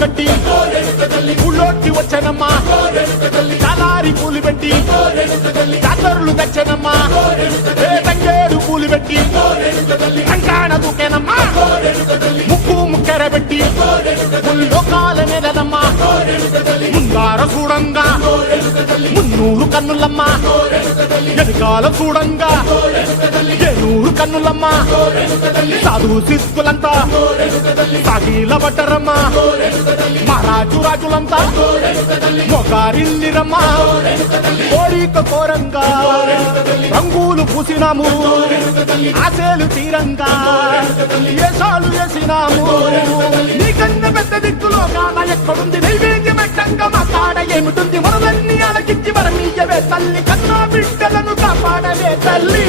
కట్టి ఊళ్ళోకి వచ్చానమ్మా చాలారి పూలు పెట్టి జాతరులు తెచ్చానమ్మా తంగేడు పూలు పెట్టి కంకాణ దూకేనమ్మా ముక్కు ముక్కెర పెట్టి ముల్లోకాల నెలనమ్మా ముందార చూడంగా మున్నూరు కన్నులమ్మా ఎనకాల చూడంగా ఏనూరు కన్నులమ్మా సాధు శిస్తులంతా సాగిల బట్టరమ్మా మహారాజు రాజులంతా మొగారిల్లిరమ్మా కోరిక కోరంగా రంగులు పూసినాము ఆశలు తీరంగా ఏసాలు వేసినాము నీకన్నా పెద్ద దిక్కులో కాన ఎక్కడుంది నైవేద్యం ఎట్టంగా మా కాడ ఏమిటుంది మనలన్నీ అలకించి వరమీయవే తల్లి కన్నా బిడ్డలను కాపాడవే తల్లి